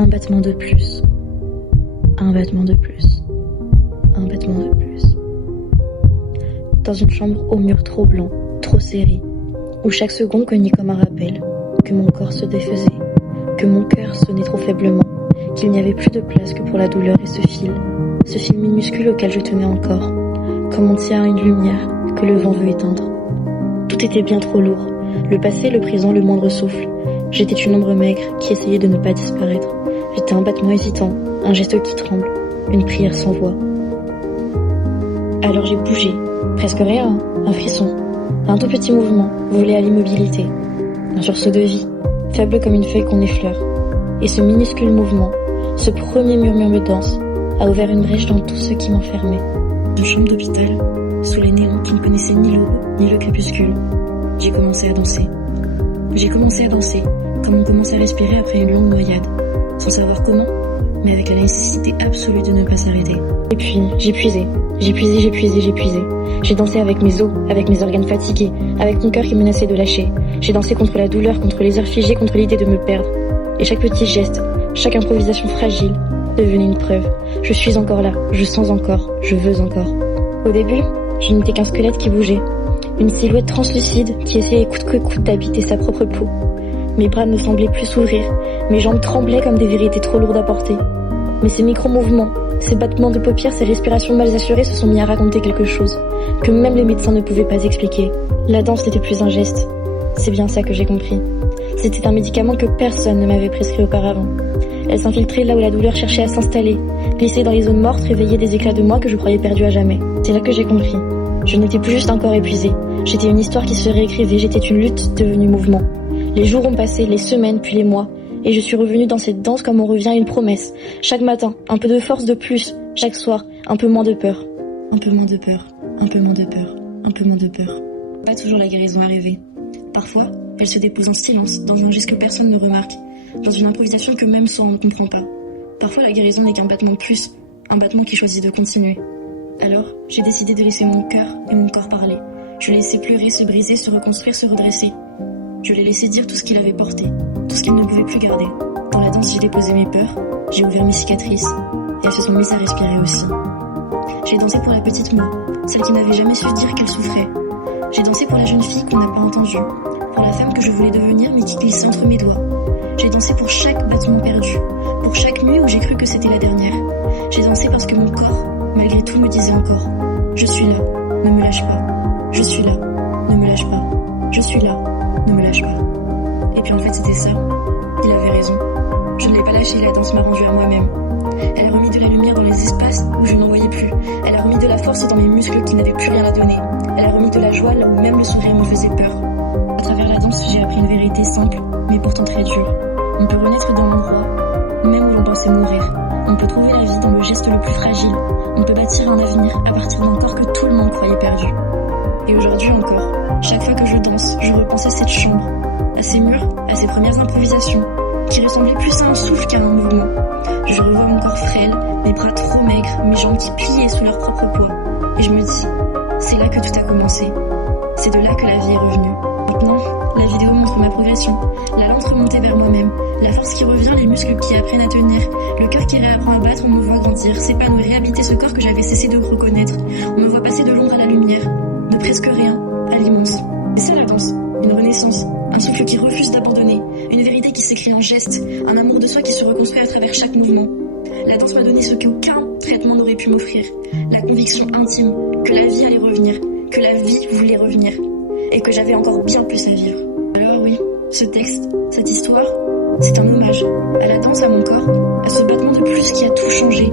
Un battement de plus. Un battement de plus. Un battement de plus. Dans une chambre au mur trop blanc, trop serré, où chaque seconde cognait comme un rappel, que mon corps se défaisait, que mon cœur sonnait trop faiblement, qu'il n'y avait plus de place que pour la douleur et ce fil minuscule auquel je tenais encore, comme on tient à une lumière que le vent veut éteindre. Tout était bien trop lourd, le passé, le présent, le moindre souffle. J'étais une ombre maigre qui essayait de ne pas disparaître. J'étais un battement hésitant, un geste qui tremble, une prière sans voix. Alors j'ai bougé, presque rien, un frisson, un tout petit mouvement, volé à l'immobilité, un sursaut de vie, faible comme une feuille qu'on effleure. Et ce minuscule mouvement, ce premier murmure me danse, a ouvert une brèche dans tout ce qui m'enfermait. Dans chambre d'hôpital, sous les néons qui ne connaissaient ni l'aube ni le crépuscule, j'ai commencé à danser. J'ai commencé à danser, comme on commence à respirer après une longue noyade, sans savoir comment, mais avec la nécessité absolue de ne pas s'arrêter. Et puis, j'ai puisé. J'ai dansé avec mes os, avec mes organes fatigués, avec mon cœur qui menaçait de lâcher. J'ai dansé contre la douleur, contre les heures figées, contre l'idée de me perdre. Et chaque petit geste, chaque improvisation fragile, devenait une preuve. Je suis encore là, je sens encore, je veux encore. Au début, je n'étais qu'un squelette qui bougeait. Une silhouette translucide qui essayait coûte que coûte d'habiter sa propre peau. Mes bras ne semblaient plus s'ouvrir, mes jambes tremblaient comme des vérités trop lourdes à porter. Mais ces micro-mouvements, ces battements de paupières, ces respirations mal assurées se sont mis à raconter quelque chose, que même les médecins ne pouvaient pas expliquer. La danse n'était plus un geste. C'est bien ça que j'ai compris. C'était un médicament que personne ne m'avait prescrit auparavant. Elle s'infiltrait là où la douleur cherchait à s'installer, glissait dans les zones mortes, réveillait des éclats de moi que je croyais perdus à jamais. C'est là que j'ai compris. Je n'étais plus juste un corps épuisé. J'étais une histoire qui se réécrivait, j'étais une lutte devenue mouvement. Les jours ont passé, les semaines, puis les mois, et je suis revenue dans cette danse comme on revient à une promesse. Chaque matin, un peu de force de plus. Chaque soir, un peu moins de peur. Un peu moins de peur, un peu moins de peur, un peu moins de peur. Pas toujours la guérison à rêver. Parfois, elle se dépose en silence, dans un geste que personne ne remarque, dans une improvisation que même soi on ne comprend pas. Parfois, la guérison n'est qu'un battement de plus, un battement qui choisit de continuer. Alors, j'ai décidé de laisser mon cœur et mon corps parler. Je l'ai laissé pleurer, se briser, se reconstruire, se redresser. Je l'ai laissé dire tout ce qu'il avait porté, tout ce qu'il ne pouvait plus garder. Dans la danse, j'ai déposé mes peurs, j'ai ouvert mes cicatrices, et elles se sont mises à respirer aussi. J'ai dansé pour la petite moi, celle qui n'avait jamais su dire qu'elle souffrait. J'ai dansé pour la jeune fille qu'on n'a pas entendue, pour la femme que je voulais devenir mais qui glissait entre mes doigts. J'ai dansé pour chaque battement perdu, pour chaque nuit où j'ai cru que c'était la dernière. J'ai dansé parce que mon corps, malgré tout, me disait encore « Je suis là, ne me lâche pas. Je suis là, ne me lâche pas. Je suis là, ne me lâche pas. » Et puis en fait c'était ça, il avait raison. Je ne l'ai pas lâché, la danse m'a rendu à moi-même. Elle a remis de la lumière dans les espaces où je n'en voyais plus. Elle a remis de la force dans mes muscles qui n'avaient plus rien à donner. Elle a remis de la joie là où même le sourire me faisait peur. À travers la danse, j'ai appris une vérité simple, mais pourtant très dure. On peut renaître dans l'endroit, même où l'on pensait mourir. On peut trouver la vie dans le geste le plus fragile. On peut bâtir un avenir à partir d'un corps que tout le monde croyait perdu. Et aujourd'hui encore, chaque fois que je danse, je repense à cette chambre, à ces murs, à ces premières improvisations, qui ressemblaient plus à un souffle qu'à un mouvement. Je revois mon corps frêle, mes bras trop maigres, mes jambes qui pliaient sous leur propre poids. Et je me dis, c'est là que tout a commencé. C'est de là que la vie est revenue. Maintenant, la vidéo montre ma progression, la lente remontée vers moi-même, la force qui revient, les muscles qui apprennent à tenir, le cœur qui réapprend à battre, on me voit grandir, s'épanouir, réhabiter ce corps que j'avais cessé de reconnaître. On me voit passer de l'ombre à la lumière, de presque rien à l'immense. C'est ça la danse, une renaissance, un souffle qui refuse d'abandonner, une vérité qui s'écrit en gestes, un amour de soi qui se reconstruit à travers chaque mouvement. La danse m'a donné ce qu'aucun traitement n'aurait pu m'offrir, la conviction intime que la vie allait revenir, que la vie voulait revenir, et que j'avais encore bien plus à vivre. Alors oui, ce texte, cette histoire, c'est un hommage à la danse, à mon corps, à ce battement de plus qui a tout changé,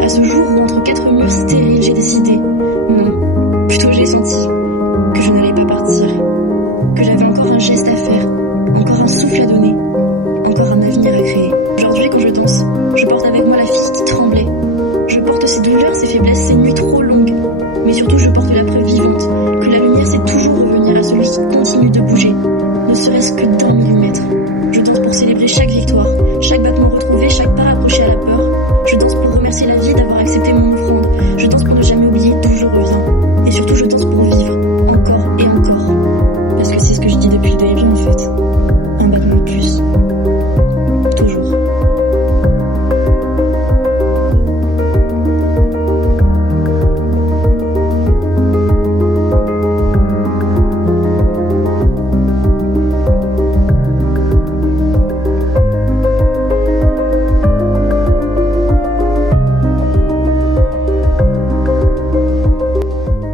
à ce jour où entre quatre murs stériles j'ai décidé, non, plutôt j'ai senti que je n'allais pas partir, que j'avais encore un geste à faire, encore un souffle à donner, encore un avenir à créer. Aujourd'hui quand je danse, je porte avec moi la fille qui tremblait, je porte ses douleurs, ses faiblesses, ses nuits trop longues, mais surtout je porte la preuve vivante que la lumière c'est toujours revenir à celui qui continue de bouger, ne serait-ce que d'un millimètre. Je danse pour célébrer chaque victoire, chaque battement retrouvé, chaque pas accroché à la peur. Je danse pour remercier la vie d'avoir accepté mon offrande. Je danse pour ne jamais oublier d'où je reviens. Et surtout je danse